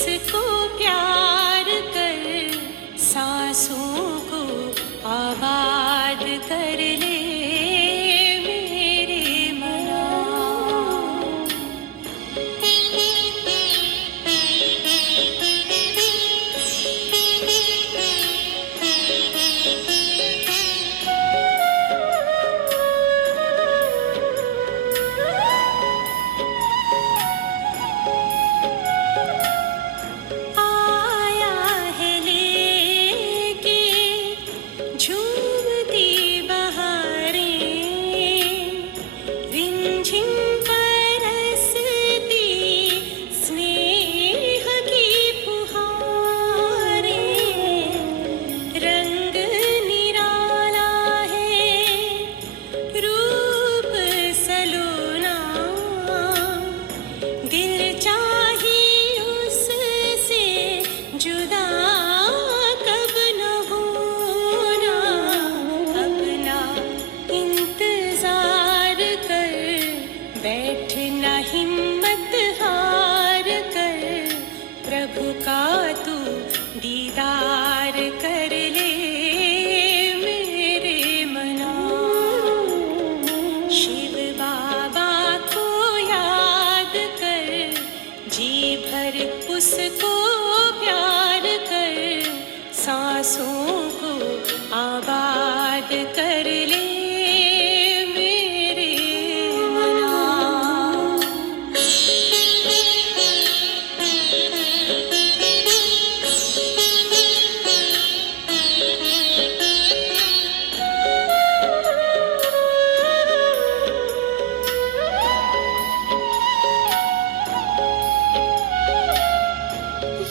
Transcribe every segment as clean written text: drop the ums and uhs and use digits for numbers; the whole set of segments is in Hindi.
उसको प्यार कर, सांसों को आबाद कर ले मेरे मना। आया है लेके झूमती बहारें, रिमझिम बरसती स्नेह की फुहारें। रंग निराला है, रूप सलोना, दिल चाहे उससे जुदा कब न होना। अपना इंतजार कर, बैठना हिम्मत हार कर, प्रभु का तू दीदार कर ले मेरे मना। शिव बाबा को याद कर, जी भर उसको प्यार कर, सांसों को आबाद कर ले मेरे मना।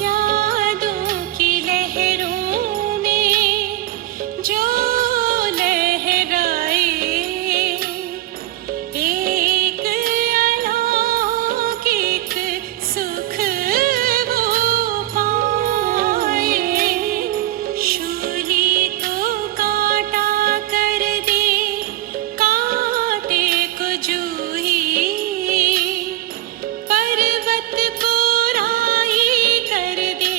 यादों की लहरों में जो लहराए, एक अलौकिक सुख वो पाए। शूली को कांटा कर दे, कांटे को जूही, पर्वत को राई कर दे,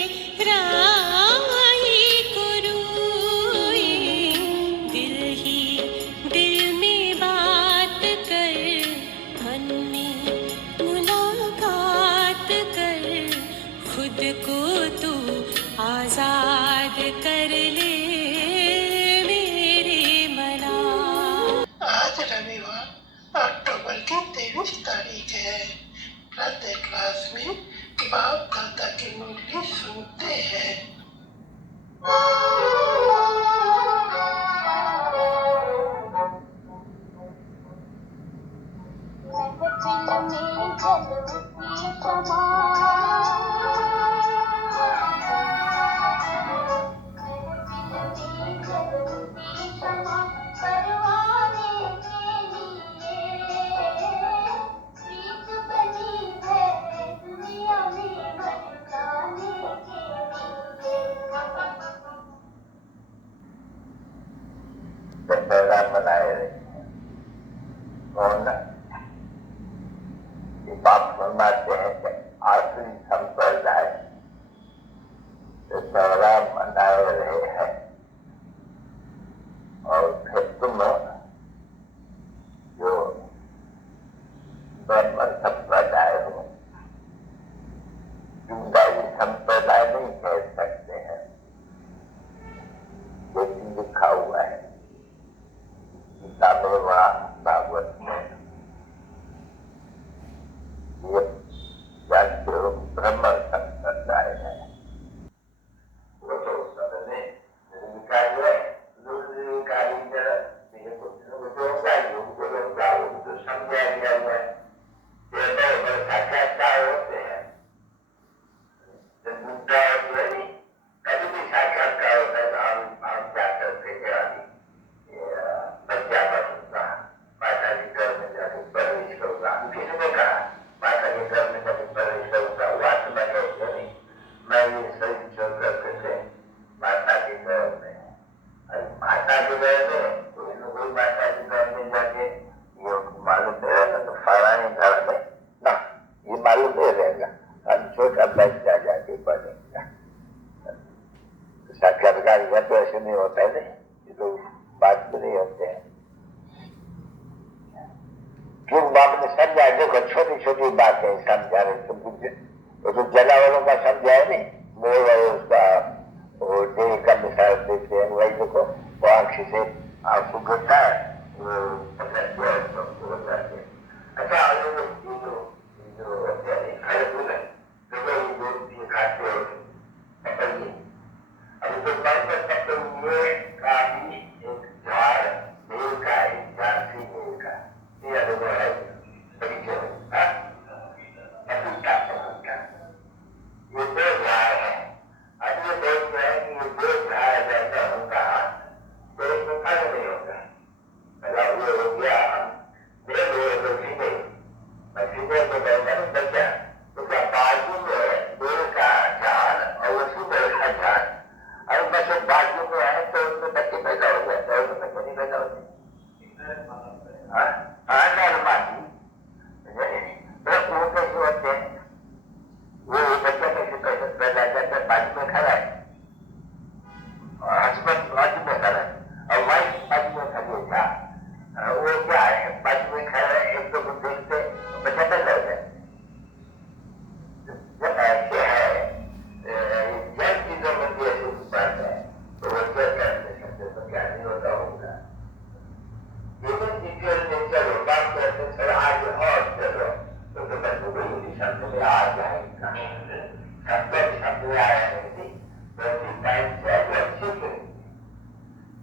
राई को रूई। दिल ही दिल में बात कर, मन में मुलाकात कर, खुद को तू आजाद कर ले मेरे मना। आज रविवार अक्टूबर की 23 तारीख है। प्रत्येक क्लास में बाप दादा की मुरली सुनते हैं। दशहरा मनाए और बाप फरमाते हैं कि आखिरी संप्रदाय दशहरा मनाए रहे हैं और फिर तुम जो ब्रह्म संप्रदाय हो, जुदाई संप्रदाय नहीं कह सकते हैं, लेकिन लिखा हुआ है गीता में, वहाँ भागवत में। ये वो छोटी छोटी बातें समझा रहे तो वो तो जलावरों का समझा है नहीं, मोर है उसका, वो देह का मिसाल देते हैं, वही देखो वो आंख से आंसू गिरता है, अच्छा अभी तो पकड़े हुए का भी एक झाड़ बेल का, एक झाड़ सी बेल का, ये दोनों है बगीचे में, पपीता पपीता, ये दो झाड़ है। अब ये बोल रहे हैं कि ये दो झाड़ जैसा होगा तो इसमें फल नहीं होगा, मतलब ये हो गया बेल हुए तो सीधे सीधे तो बैठा नहीं बच्चा, तो क्या बाजू में बेल का झाड़ और उसी बेल का झाड़, अरे बस बाजू में है तो उसमें बच्चे पैदा हो जाते हैं, उसमें बच्चे नहीं पैदा होते, माटी तो वो कैसे होते हैं, वो बच्चा कैसे पैदा करता है, बाजू में खड़ा है, हस्बैंड बाजू में खड़ा है और वाइफ बाजू में खड़ी है, वो क्या है बाजू में खड़ा है, एक दो को देखते बच्चा पैदा हो जाए, ऐसे है जब चीजों में भी ऐसी बात है तो वो क्या करते सकते तो क्या नहीं होता होगा, इवन डिटेल नेचर होगा कहते सर आज और चलो तो बच्चों को हिंदी शब्द में आ जाएगा, शब्द में आया नहीं तो टाइम से अच्छी से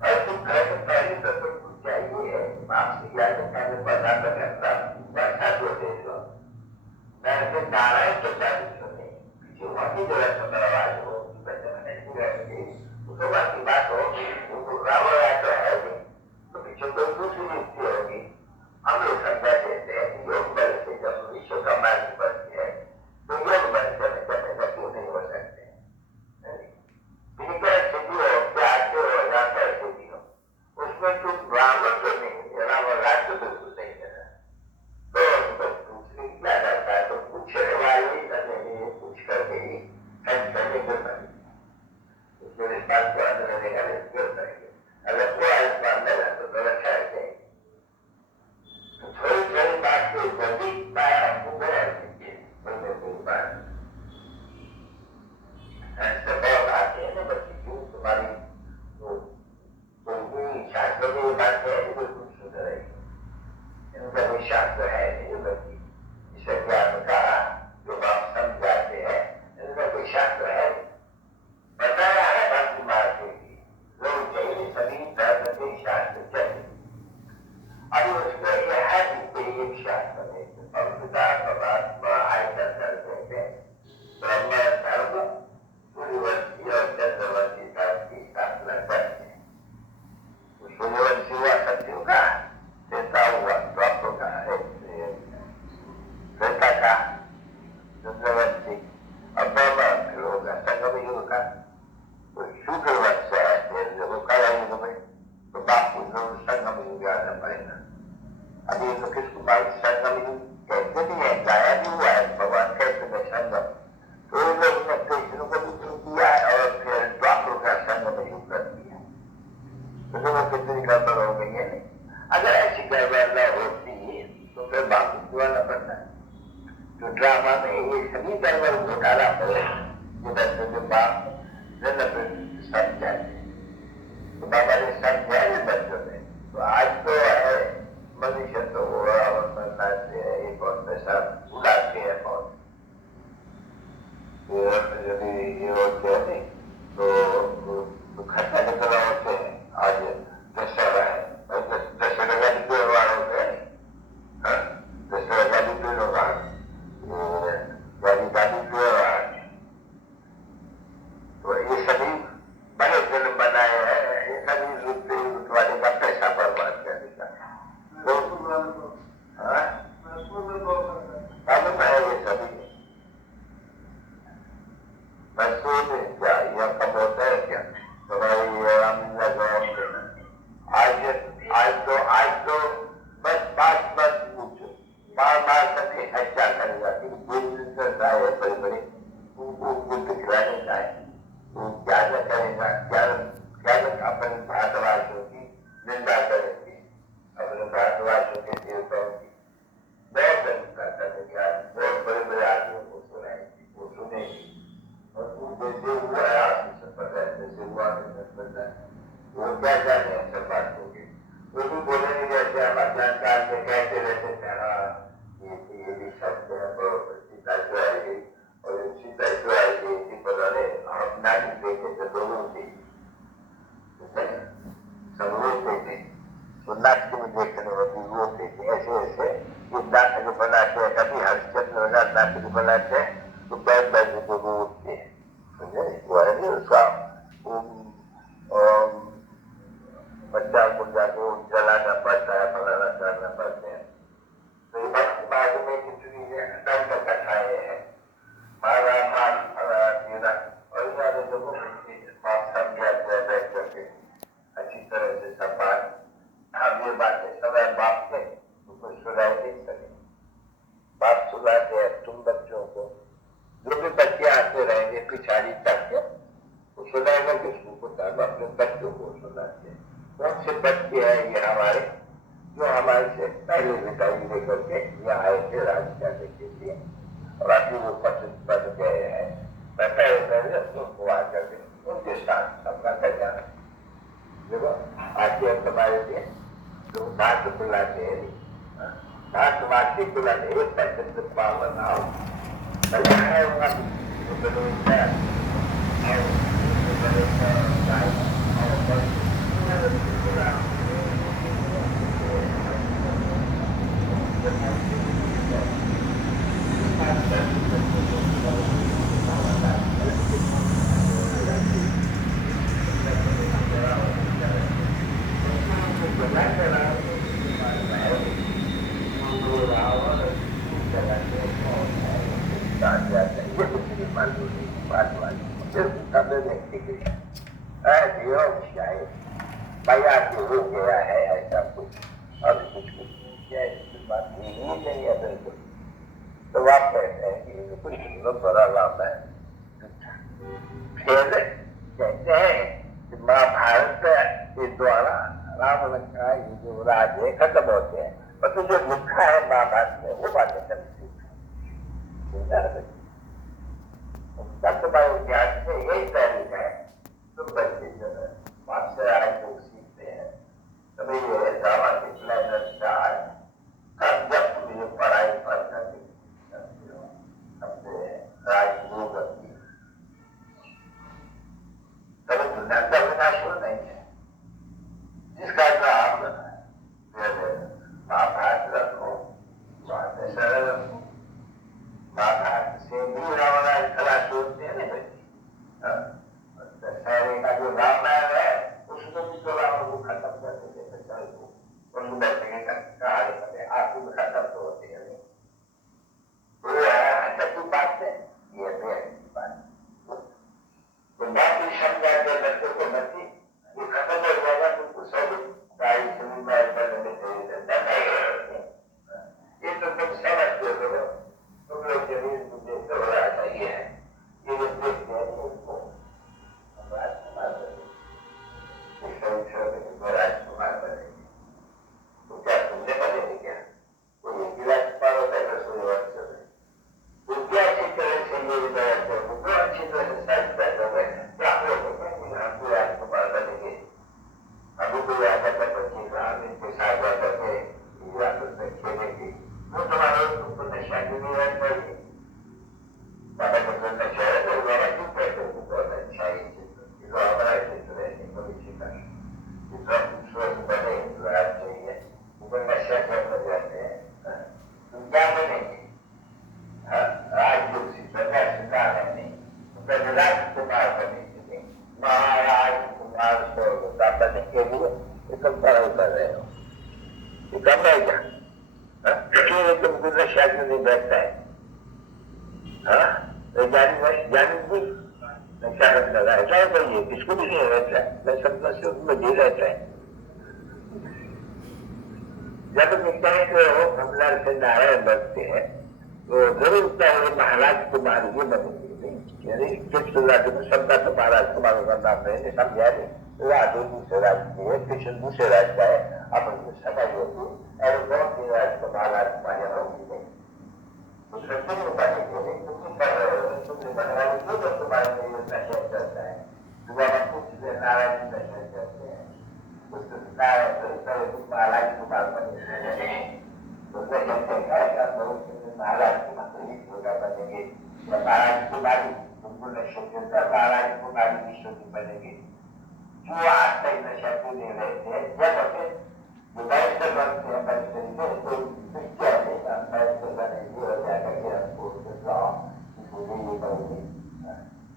और तुम घर में पहले तो तुमको चाहिए आपसे क्या करने पता तो करता पैसा तो दे दो, मैं नारायण तो जो बाकी जगह पर आवाज हो तो बाकी बात हो रावण तो है तो पीछे कोई दूसरी युक्ति होगी, हम लोग समझा देते हैं कि योग बल से जब विश्व का मार्ग बनती है तो योग बल से बचेगा क्यों नहीं हो सकते, स्थिति हो प्यार हो या कैसे भी हो उसमें तुम रावण तो नहीं, रावण राज्य तो बिल्कुल नहीं देना, तो दूसरी क्या करता है तो पूछने वाले पूछ करके ही करने को करेंगे, उसमें इस बात को अंदर रहने का क्यों करेंगे, अगर पूरा इस बात में तो अच्छा है, तो थोड़ी थोड़ी बात को जल्दी पाया हमको बड़ा कोई बात ऐसे बहुत आते हैं ना बच्चे क्यों तुम्हारी कोई शास्त्र में बात है बिल्कुल सुन रही, इनका कोई शास्त्र है नहीं बच्ची इसे ज्ञान का जो आप समझाते हैं इनका कोई शास्त्र है बताया है बाकी मार्ग की लोग चाहिए सभी धर्म के शास्त्र चाहिए, अभी उसमें यह है कि एक शास्त्र है पिता परमात्मा आयकर करते हैं ब्रह्म धर्म सूर्यवंशी और चंद्रवंशी धर्म की स्थापना करते हैं, सूर्यवंशी हुआ सत्यों का, देता हुआ द्वापर का देता का चंद्रवंशी और ब्रह्म होगा संगम युग का, तो शुक्र वंश है वो काला युग में तो बापू संगम युग आना पड़ेगा, अभी तो किसको बात संगम युग कहते नहीं है, गाया भी हुआ है भगवान कहते हैं संगम, तो इन लोगों ने कृष्ण को भी चुन दिया और फिर द्वापर का संगम युग कर दिया, तो दोनों कितनी गड़बड़ हो गई है, अगर ऐसी गड़बड़ होती तो फिर बापू जुआना पड़ता है, तो ड्रामा में ये सभी गड़बड़ घोटाला हो जो बच्चों के बाप समझाए तो बाबा ने समझाया बच्चों ने, तो आज तो है मनुष्य तो एक और पैसा उड़ाते हैं बहुत, यदि ये होते हैं तो खर्चा निकला होते हैं, आज दशहरा है दशहरा का भी व्यवहार होते हैं, दशहरा का भी व्यवहार गाड़ी व्यवहार, तो ये सभी बड़े फिल्म बनाए हैं, ये सभी लूट वाले का पैसा बर्बाद करने का, अब है ये सभी बच्चों में क्या यह कब होता है क्या, तुम्हारी आज तो हम अज्ञान काल में कहते रहते थे हाँ ये भी सत्य है और सीता जो आएगी और सीता जो आएगी इसी पर हम नाटक देखे थे दोनों की सब रोते थे तो नाटक में देखने वाले रोते थे ऐसे ऐसे ये नाटक बनाते हैं कभी हरिश्चंद्र नाटक बनाते हैं तो बैठ बैठ के रोते हैं वो है नहीं उसका बच्चा को जाके जलाना पड़ता है फलाना करना पड़ते हैं तो ये बाद में खिचड़ी दंड कथाएं हैं मारा मार फलाना पीना और सारे लोगों बात समझाते हैं बैठ करके अच्छी तरह से सब बात हम ये बातें समय बाप ने उनको सुनाई नहीं सके बाप सुनाते हैं तुम बच्चों को जो भी बच्चे आते रहेंगे पिछाड़ी तक वो सुनाएगा किसको पता अपने बच्चों को सुनाते हैं कौन से बच्चे हैं ये हमारे जो हमारे से पहले विदाई लेकर के यहाँ आए थे राज करने के लिए और अभी वो पसंद बन गए हैं मैं पहले पहले उनको आकर के उनके साथ सबका कल्याण देखो आके हम तुम्हारे लिए जो बात बुलाते हैं बात वाकी बुलाते एक पैसे से पावन आओ कल्याण है वहाँ हो गया है ऐसा कुछ और कुछ बात नहीं है बिल्कुल तो आप कहते हैं कि कुछ लोग बड़ा लाभ है फिर कहते हैं कि महाभारत के द्वारा राम लंका ये जो राज है खत्म होते हैं पर तो जो लिखा है महाभारत में वो बातें चलती तुम्हारे ज्ञान से यही तैयारी है तुम बच्चे जो है वहां से आए लोग सीखते हैं तभी ये ड्रामा की प्लान स्टार कब जब तुम ये पढ़ाई पर करते हो अपने राजयोग की तभी दुनिया का विनाश हो नहीं है जिसका नाम महाभारत रखो सरल रखो महाभारत से भी रावण कला सोचते हैं ना सारे का जो रामायण है उसमें भी तो रावण को खत्म कर देते थे और बैठने का कहानी करते आखिर में खत्म तो होती है तो बात है ये बात तो बाकी समझा के बच्चों को बच्ची ये खत्म हो जाएगा तुमको सब गाड़ी सुनी में करने चाहिए ये तो तुम समझते हो तुम लोग जमीन मुझे दोहरा चाहिए ये लोग देखते हैं उनको राजकुमार बनेगी तो क्या तुमने बनेगी क्या कोई एक राजकुमार होता है रसोई वर्ष में वो क्या अच्छी तरह से ये बैठते हैं वो अच्छी तरह से साथ बैठे हुए क्या होगा हम तो राजकुमार बनेंगे अभी कोई आता था बच्चे का हम इनके साथ जाकर के खेलेंगे वो तुम्हारे तुमको नशा भी नहीं रहना चाहिए बाबा को नशा है तो बाबा क्यों कहते हैं बहुत अच्छा है जो हमारा चित्र है भविष्य का जितना खूबसूरत बने राज चाहिए ऊपर नशा करने जाते हैं तुम क्या बनेंगे राजयोग सीखना सिखा नहीं तो राजकुमार बनेंगे महाराजकुमार स्वर्गता बनने के लिए एकदम पढ़ाई कर रहे हो ये कम है क्या क्यों तुमको नशा क्यों नहीं बैठता है जानी नशा करता है ऐसा करिए किसको भी नहीं रहता है मैं समझना से उसमें नहीं रहता है जब विज्ञान को हमला से नारायण बनते हैं तो जरूर चाहे महाराज कुमार ये बनेंगे यानी कृष्ण राज्य में सबका तो महाराज कुमार का नाम नहीं समझा नहीं राजू दूसरे राज्य की है कृष्ण दूसरे राज्य का है आप उनको समझ होगी और बहुत से राज्य को महाराज कुमार होगी नहीं दूसरे तुम बताने के लिए तुमने बनवाने क्यों तो तुम्हारे लिए नशा करता है दोबारा कुछ नारायण नशा करते हैं तो सुनाया तो महाराज कुमार बनेंगे, तो कहेगा बहुत महाराज कुमार बनेंगे, या महाराज कुमारी उनको नशा महाराज कुमारी विश्व बनेंगे। जो आज तक नशा नहीं रहते हैं, जब हमें मोबाइल से बनते हैं बचते तो क्या देगा मोबाइल से बनेंगे और जाकर के हमको मुझे ये करेंगे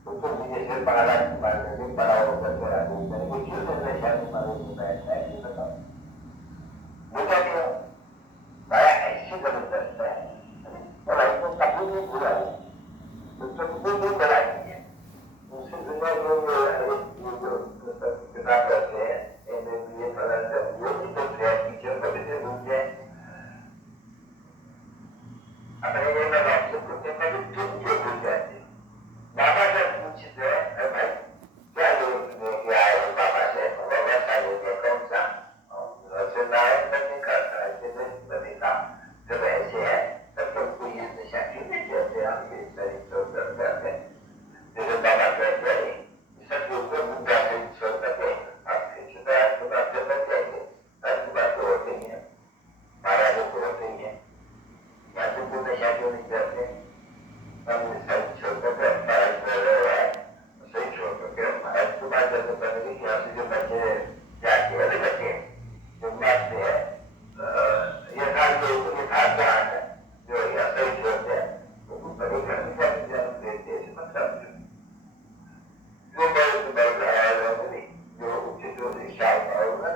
तो मुझे सिर्फ महाराज कुमार ने बड़ा होकर के आगे करेंगे क्यों नशा मारे बैठता है ये बताओ। मुझे क्या बड़ा ऐसी जबरदस्त है और हमको कभी नहीं बुरा है तो सबको नहीं बुराई है उससे दुनिया जो किताब करते हैं ये पता वो भी तो टीचर कभी से भूल जाए अपने ये मैं आपसे कुछ कभी तुम क्यों भूल जाते बाबा से पूछते हैं भाई क्या लोग लेके आए बाबा से वैसा लेके कौन सा वैसे नारायण बनने का जैसे बनेगा जब ऐसे है तब तो कोई ये नशा क्यों नहीं करते हम ये तरीके करते हैं जैसे बाबा कहते हैं सब लोग मुद्दा से छोड़ करके आप आपसे बच जाएंगे हर बात तो होते ही है महाराजों को होते ही है या तो कोई नशा क्यों नहीं करते हम सही छोड़ करके महाराज कर रहे हैं सही छोड़ करके महाराज को बात करते पहले कि यहाँ से जो बच्चे जाके वाले बच्चे जो मारते हैं यथार्थ यथार्थ है जो यहाँ सही छोड़ते हैं उनको बड़े करने का जन्म देते हैं मतलब जो बहुत बड़ा जो उचित जो दिशा होगा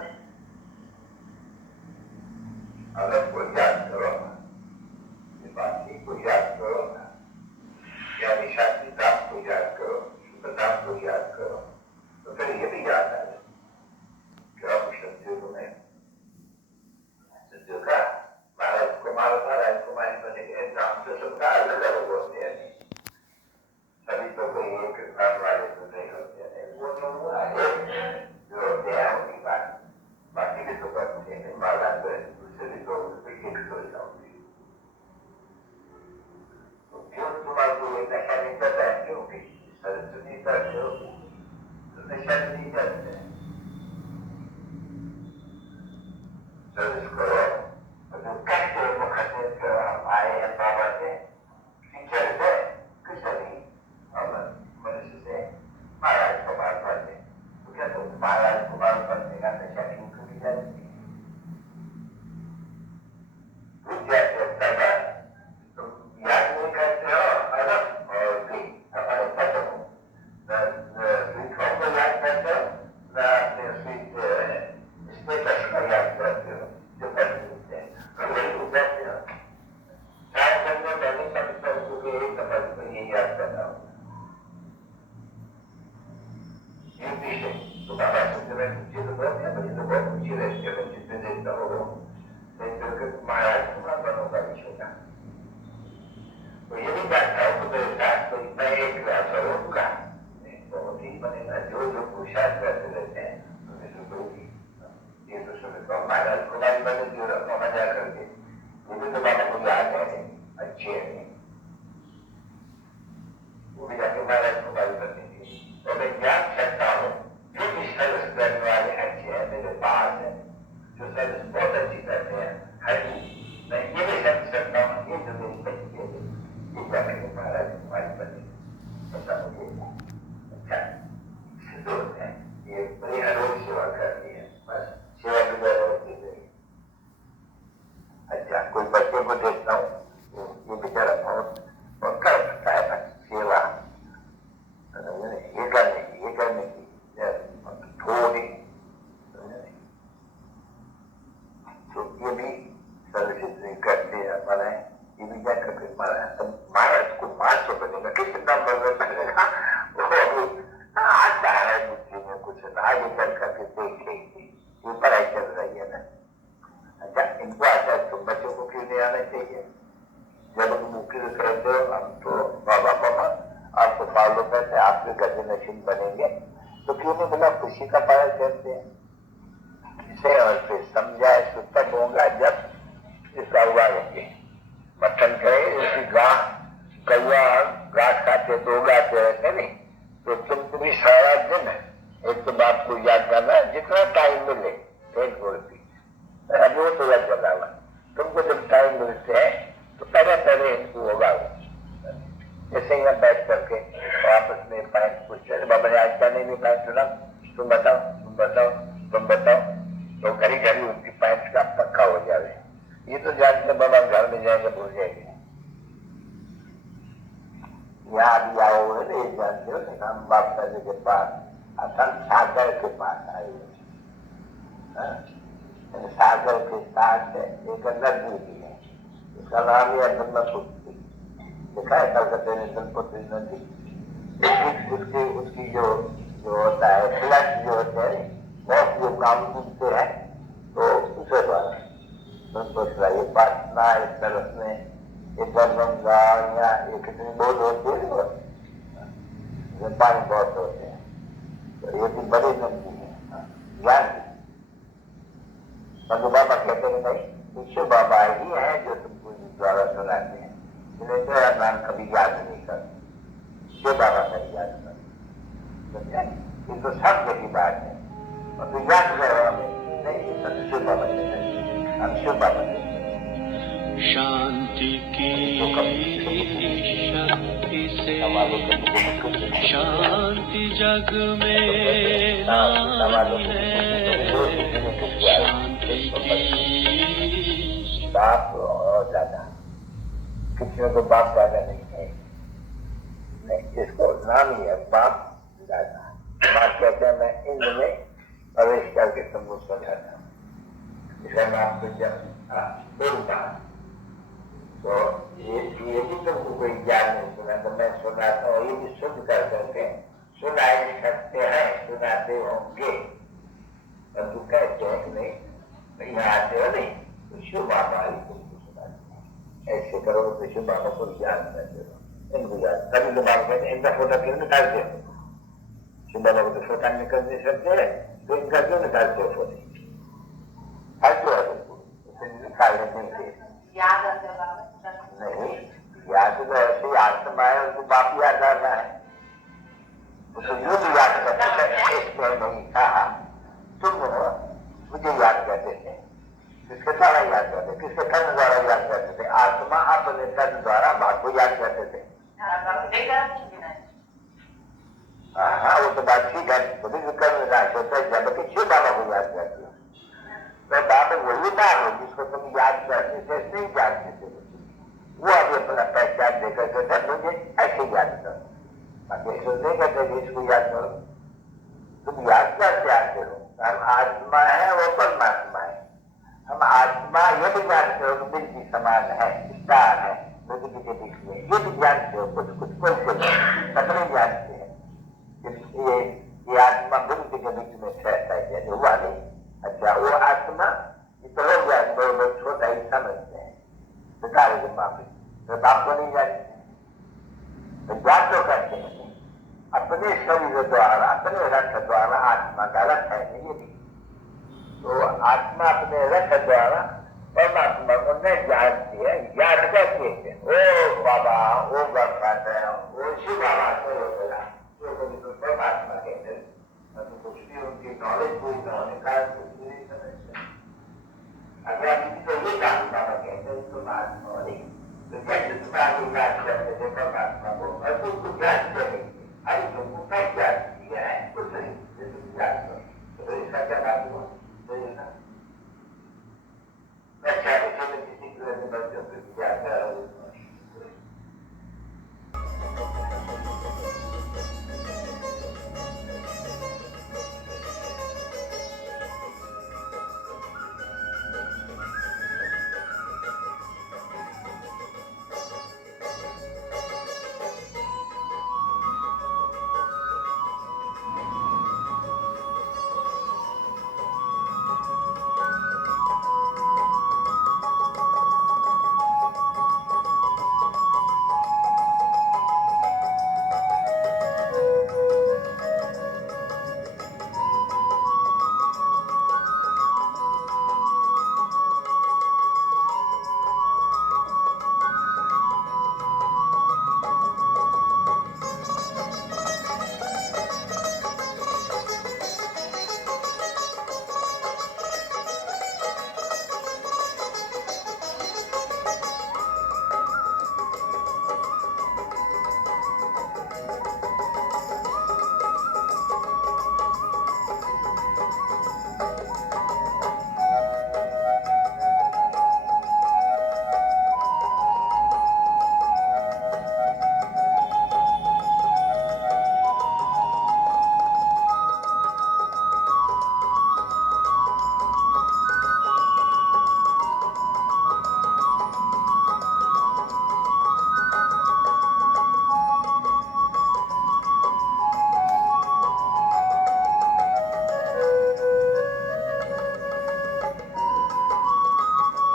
अगर कोई याद करो इस बात को याद करो या निशानी दाम को याद करो दाम को याद करो तो फिर ये भी याद आए क्या संजोगों में संजोग का महाराज कुमार महाराज कुमारी बनेंगे नाम से सबका अलग अलग होते हैं सभी तो कोई एक नाम वाले तो नहीं होते हैं वो तो आए जो होते हैं उनकी बात बाकी भी तो करते हैं माला तो दूसरे भी तो एक तो जाओगे तो क्यों तुम्हारे ये नशा नहीं करता है क्योंकि सरस्वती करते हो तो नशा नहीं करते हैं सर्विस करो तो कैसे मुखत आए हैं बाबा से टीचर से कुछ नहीं मनुष्य से महाराज कुमार बनने तो क्या तुम महाराज कुमार बनने का नशा क्यों करी जाती है तुम याद नहीं करते हो और भी हमारे पसंद स्वीटों को याद करते हो न अपने स्वीट स्टेटस को याद करते हो जो करते हैं वही करते हो चार घंटे पहले कभी तो उसको एक नंबर को ये याद करना हो ये पीछे तो बाबा से मैं पूछे तो बहुत है मुझे तो बहुत पूछे रहते हैं जितने देखता हो नहीं करके महाराज कुमार बनोगा विश्व तो ये भी जानता हूँ तो मेरे साथ कोई मैं एक क्लास होगा बहुत ही बनेगा जो जो पुरुषार्थ करते रहते हैं तो मैं तो ये तो समझता हूँ महाराज कुमारी बने जो रखना मजा करके ये भी तो बाबा को याद है अच्छे हैं वो भी जाके महाराज कुमारी बनेंगे और मैं जान सकता हूँ जो भी सर्विस करने वाले अच्छे हैं मेरे पास है जो सर्विस बहुत अच्छी करते हैं हर मैं ये भी समझ सकता हूँ ये जो मेरी बच्ची है ये जाके महाराज कुमारी बने ऐसा मुझे अच्छा दोस्त है ये बड़ी अनोखी सेवा करती है बस सेवा भी होती है। अच्छा कोई बच्चे को देखता हूँ ये बेचारा बहुत और कर सकता है सेवा ये करने की थोड़ी तो ये भी सर्विस नहीं करते हैं हमारे ये भी क्या करते महाराज को 500 बनेगा किस नंबर में बनेगा वो आता है बुद्धि में कुछ आगे चल करके देखेंगे ये पढ़ाई चल रही है ना। अच्छा इनको आता है तुम बच्चों को क्यों नहीं आना चाहिए जब हम मुख्य करते हो हम तो बाबा पापा आपको फॉलो करते आपके गति नशीन बनेंगे तो क्यों नहीं बोला खुशी का पालन करते हैं इसे और फिर समझाए सुतम होगा जब इसका हुआ रहेंगे मटन कहे जैसी गौआ घास खाते तो उगाते रहते नहीं तो तुम भी सारा दिन एक तो बात को याद करना जितना टाइम मिले जावे। ये तो जानते बाबा घर में जाएंगे भूल जाएंगे। यहाँ भी आए हुए ना, ये जानते हो ना, हम बाप दादा के पास असल सागर के पास आए हुए। सागर के साथ एक नदी भी है, उसका नाम है ब्रह्मपुत्री। देखा है कलकत्ते में ब्रह्मपुत्री नदी। उसकी जो होता है फ्लड जो होते हैं बहुत जो काम डूबते हैं, तो उसे द्वारा ब्रह्मपुत्र ये पटना इस तरफ में एक दरभंगा या ये कितनी बहुत होती है, पानी बहुत होते हैं, तो ये भी बड़ी नदी है। ज्ञान तो बाबा कहते हैं नहीं, शिव बाबा ही है जो तुमको द्वारा सुनाते हैं, जिन्हें तेरा नाम कभी याद नहीं कर, शिव बाबा का याद कर। ये तो शब्द की बात है, और तो याद करो हमें नहीं, शिव बाबा कहते हैं, हम शिव बाबा कहते हैं। शांति की शक्ति से शांति जग में नाम है। शांति की बाप और दादा, किसी को बाप दादा नहीं है, नहीं, इसको नाम ही है बाप दादा। बाप कहते हैं मैं इनमें प्रवेश करके तुमको समझाता हूँ, इसका नाम तो जब बोलता। तो ये भी तुमको कोई ज्ञान नहीं सुना, तो मैं सुनाता हूँ, ये भी शुद्ध कर करके सुनाई सकते हैं, सुनाते होंगे। और तू कहते हो कि नहीं यहाँ आते हो नहीं, तो शिव बाबा ही तुमको सुनाते हैं। ऐसे करो तो शिव बाबा को ज्ञान करते हो, इनको ज्ञान। कभी तो बाबा कहते हैं इनका फोटा क्यों निकालते हो, शिव बाबा को तो फोटा निकल नहीं सकते है, तो इनका क्यों निकालते हो फोटे? फालतू है तुमको, निकालने नहीं थे। नहीं, याद तो ऐसे आत्मा है, उनको बाप याद आ रहा है, उसे यूं भी याद करते थे। इसने नहीं कहा तुम मुझे याद करते थे, किसके द्वारा याद करते, किसके कर्म द्वारा याद करते थे? आत्मा अपने कर्म द्वारा बाप को याद करते थे। हाँ, वो तो बात ठीक है, मुझे जो कर्म याद होता है, जबकि शिव बाबा को याद करते हो, तो बाप वही बात हो जिसको तुम याद करते थे, नहीं जानते थे, वो अभी अपना पहचान देकर कहते मुझे ऐसे याद करो। बाकी ऐसे नहीं कहते इसको याद करो, तुम याद करते आते हो। हम आत्मा है, वो परमात्मा है। हम आत्मा ये भी जानते हो कि बिल्कुल समान है, स्टार है नदी के बीच में, ये भी जानते हो, कुछ कुछ कोई सपने जानते हैं कि ये आत्मा बिल्कुल के बीच में रहता है, जैसे हुआ नहीं। अच्छा, वो आत्मा इतना ज्ञान लोग छोटा ही समझते हैं, बेचारे के माफी तो बाप को नहीं जानते, तो ज्ञान तो करते हैं अपने शरीर द्वारा, अपने रथ द्वारा। आत्मा का रथ है ये भी, तो आत्मा अपने रथ द्वारा परमात्मा को नहीं जानती है, याद करती है। ओ बाबा, ओ बाबा, ओ शिव बाबा, तो परमात्मा कहते हैं। कुछ भी उनकी नॉलेज पूरी न होने का कुछ भी नहीं समझते। अगर तो ये काम बाबा कहते हैं तो महात्मा नहीं, तो जैसे तुम्हारी याद करते थे परमात्मा को, और तुमको याद करेंगे, अरे तुम